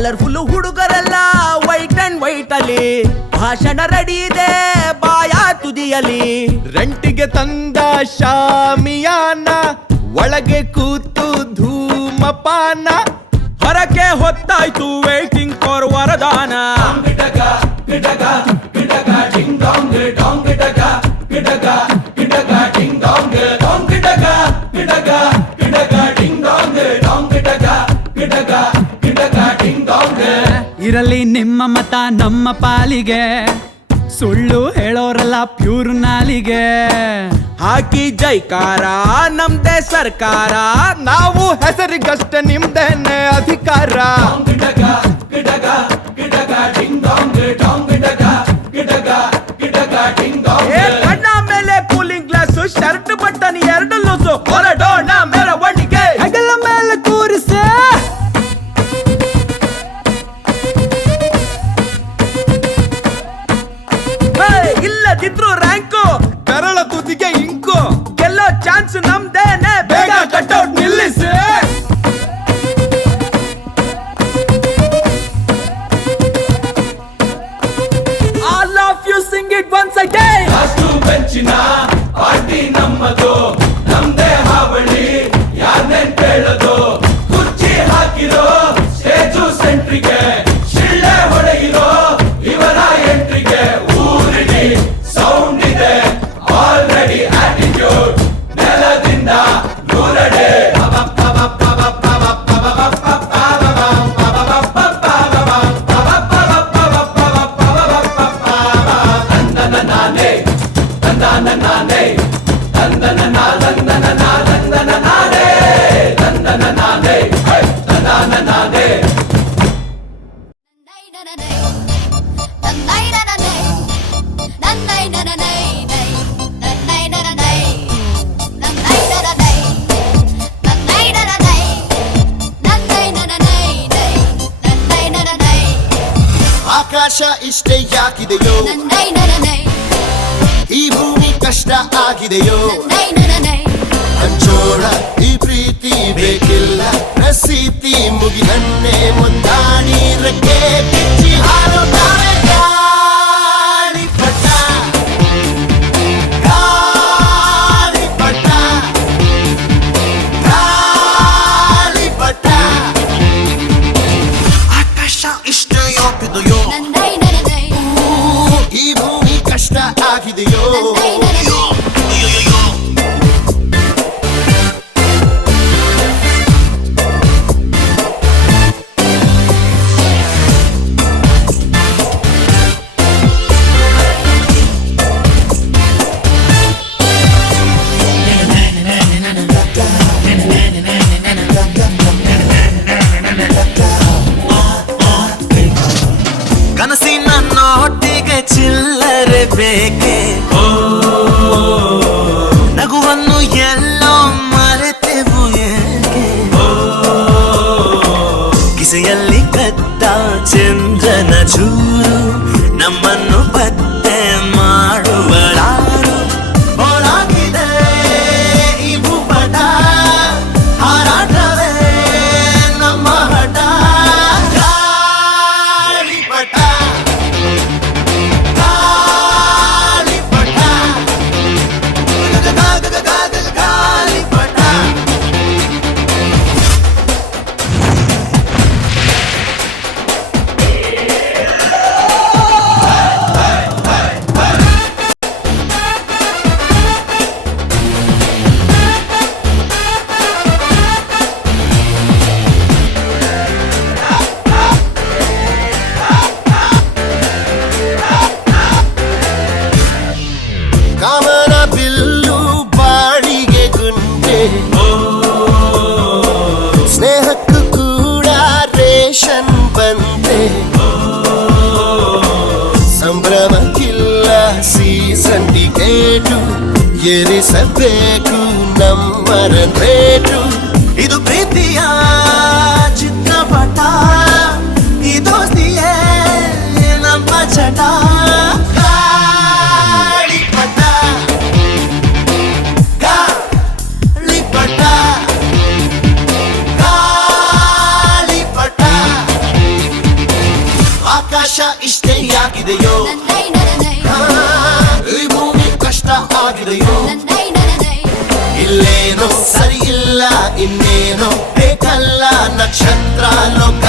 Colourful ಹುಡುಗರೆಲ್ಲ white and white ಅಲ್ಲಿ ಭಾಷಣ ರೆಡಿ ಇದೆ ಬಾಯ ತುದಿಯಲಿ. ರೆಂಟಿಗೆ ತಂದ ಶಾಮಿಯಾನ ಒಳಗೆ ಕೂತು ಧೂಮಪಾನ ಹೊರಕ್ಕೆ ಹೊತ್ತಾಯ್ತು ವೇಟಿಂಗ್ ಫಾರ್ ವರದಾನ. ಇರಲಿ ನಿಮ್ಮ ಮತ ನಮ್ಮ ಪಾಲಿಗೆ, ಸುಳ್ಳು ಹೇಳೋರಲ್ಲ ಪ್ಯೂರ್ ನಾಲಿಗೆ. ಹಾಕಿ ಜೈಕಾರ ನಮ್ದೇ ಸರ್ಕಾರ, ನಾವು ಹೆಸರಿಗಷ್ಟೇ ನಿಮ್ದೇನೆ ಅಧಿಕಾರ. ಕಣ್ಣ ಮೇಲೆ ಕೂಲಿಂಗ್ ಗ್ಲಾಸ್, ಶರ್ಟ್ ಬಟನ್ ಎರಡು ಲೂಸು, ಹೊರಡೋಣ ಮೆರವಣಿಗೆ ಹೆಗಲ ಮೇಲೆ ಕೂರಿಸೆ. ಇಲ್ಲದಿದ್ರು ರ್ಯಾಂಕು, ಬೆರಳ ತುದಿಗೆ ಇಂಕು, ಗೆಲ್ಲೋ ಚಾನ್ಸ್ ನಮ್ದೇನೆ, ಬೇಗ ಕಟ್ಔಟ್ ನಿಲ್ಲಿಸಿ. All of you sing it once again. ಅಷ್ಟು ಬೆಂಚಿನ ಪಾರ್ಟಿ ನಮ್ಮದು, ನಮ್ದೇ ಹಾವಳಿ ಯಾರನ್ನೇನ್ ಕೇಳೋದು. ಕುರ್ಚಿ ಹಾಕಿರೋ ಸ್ಟೇಜು ಸೆಂಟ್ರಿಗೆ, ಶಿಳ್ಳೆ ಹೊಡೆಯಿರೋ ಇವರ ಎಂಟ್ರಿಗೆ. ಊರಿಡಿ ಸೌಂಡ್ ಇದೆ ಆಲ್ರೆಡಿ ಆಟಿಟ್ಯೂಡ್, ನೆಲದಿಂದ ನೂರಡೆ. ಆಕಾಶ ಇಷ್ಟೇ ಯಾಕಿದೆಯೋ, ಈ ಭೂಮಿ ಕಷ್ಟ ಆಗಿದೆಯೋ. ಹಂಚೋಳ ಈ ಪ್ರೀತಿ ಬೇಕಿಲ್ಲ, ಪ್ರಸೀತಿ ಮುಗಿದನ್ನೇ ಮುಂದಾಡಿ ರೆಕ್ಕೆ ಬಿಚ್ಚಿ ಹಾರುತ್ತಾರೆ. ಗಾಳಿಪಟ ಗಾಳಿಪಟ ಗಾಳಿಪಟ. ಆಕಾಶ ಇಷ್ಟೇ ಯಾಕಿದೆಯೋ, ಈ ಭೂಮಿ ಕಷ್ಟ ಆಗಿದೆಯೋ. ಕನಸಿನ ನೋಟಿಗೆ ಚಿಲ್ಲರೆ ಬೇಕೆ, ನಗುವನ್ನು ಎಲ್ಲೋ ಮರೆತೆವು ಏಕೆ. ಕಿಸೆಯಲ್ಲಿ ಕದ್ದ ಚಂದ್ರನ ಚೂರು ನಮ್ಮನ್ನು ಪತ್ತೆ ಮಾಡುವಳಾರು. ಹೋರಾಗಿದೆ ಈ ಭೂಪಟ, ಹಾರಾಟವೇ ನಮ್ಮ ಹಠ. ಗಾಳಿಪಟ ಗಾಳಿಪಟ ಗಾಳಿಪಟ. ಕಾಮನ ಬಿಲ್ಲು ಬಾಳಿಗೆ ಗುಂಡೆ, ಸ್ನೇಹಕ್ಕೂ ಕೂಡ ರೇಷನ್ ಬಂದೆ. ಸಂಭ್ರಮಕ್ಕಿಲ್ಲ ಸೀಸನ್ ಟಿಕೇಟು, ಏರಿಸಬೇಕು ನಮ್ಮರ ರೇಟು. ಇದು ಪ್ರೀತಿಯ ಚಿತ್ರಪಟ, ಈ ದೋಸ್ತಿಯೇ ನಮ್ಮ ಚಟ. ಗಾಳಿಪಟ ಗಾಳಿಪಟ ಆಗಿದೆಯೋ ಈ ಭೂಮಿ ಕಷ್ಟ ಆಗಿದೆಯೋ ಇಲ್ಲೇನೋ ಸರಿ ಇಲ್ಲ ಇನ್ನೇನೋ ಬೇಕಲ್ಲ ನಕ್ಷತ್ರ ಲೋಕ